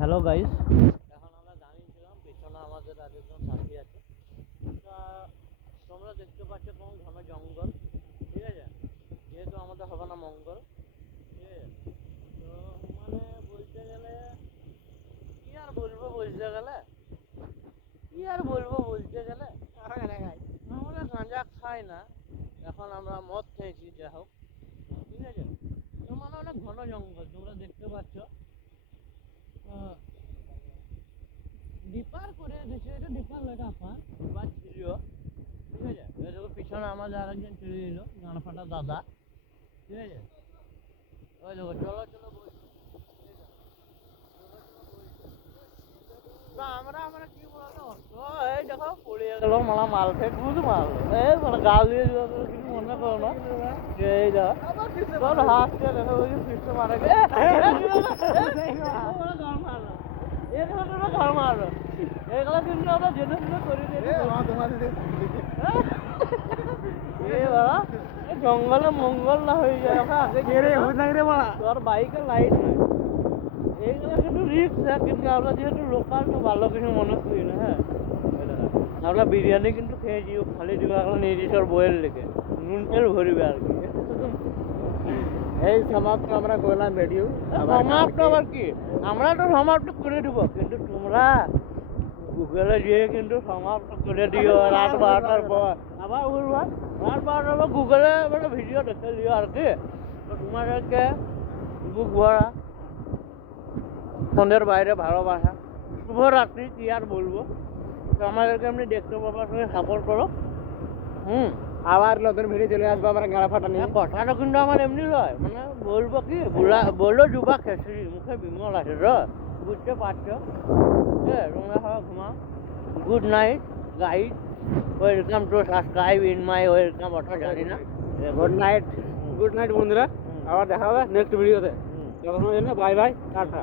Hello guys, এখন আমরা দাঁড়িয়েছিলাম, পেছনে আমাদের আরেকজন সাথী আছে। তা তোমরা দেখতে পাচ্ছ কোন ঘন জঙ্গল, ঠিক আছে। যেহেতু আমাদের হবে না মঙ্গল, ঠিক আছে। তো মানে বলতে গেলে কি আর বলবো, আমরা গাঁজা খাই না, এখন আমরা মদ খেয়েছি, যা হোক, ঠিক আছে। তো মানে অনেক ঘন জঙ্গল তোমরা দেখতে পাচ্ছ। ডিপার করে দিচ্ছে, এটা ডিপার নয়, এটা আপার ডিপার ছিল, ঠিক আছে। এবার দেখো পিছনে আমাদের আরেকজন চলে এল, গান ফাটা দাদা, ঠিক আছে। ওই দেখো, চলো চলো বলছো, আমরা কি বলতো, ও এই দেখো পড়ে গেল মালা, মাল খেয়ে খুব মাল, এই মানে গাল দিয়ে দিল, কিছু মনে করো না। এই দেখো তোর হাসছে, দেখো ওই পিষ্ট মারা গে ঘর মারো, এগুলো কিন্তু আমরা জেনে শুনে করি জঙ্গলে মঙ্গল না হয়ে যায়। তোর বাইকের লাইট নাই, এইগুলো কিন্তু রিস্ক, কিন্তু আমরা যেহেতু লোকাল তো ভালো কিছু মনে করি না। হ্যাঁ, আমরা বিরিয়ানি কিন্তু খেয়েছি, খালি দিব এখন নিয়ে দিয়েছি ওর বইয়ের লেগে, নুন তেল ভরিবে আর কি। এই সমাপ্ত আমরা করলাম ভিডিও। সমাপ্ত আবার কি, আমরা তো সমাপ্ত করে দিব, কিন্তু তোমরা গুগলে গিয়ে কিন্তু সমাপ্ত করে দিও রাত 12টার পর। আবার বলবা রাত 12টার পর গুগলে মানে ভিডিও দেখে দিও আর কি। তো তোমাদেরকে বুক ভরা ফোনের বাইরে ভালোবাসা, শুভরাত্রি, কি আর বলবো। তো আমাদেরকে এমনি দেখতে পাবার সঙ্গে সাপোর্ট করো। আবার নতুন ভিডিও চলে আসবো আমরা গাড়া ফাটা নিয়ে। কথাটা কিন্তু আমার এমনি নয়, মানে বলবো কি, বলো যুবা খেসরি, মুখে বিমল আছে তো, বুঝতে পারছো। তোমরা সবাই ঘুমাও, good night guide, welcome to subscribe in my welcome, অত জানি না। গুড নাইট বন্ধুরা, আবার দেখা হবে নেক্সট ভিডিওতে। ততক্ষণের জন্য বাই বাই, টাটা।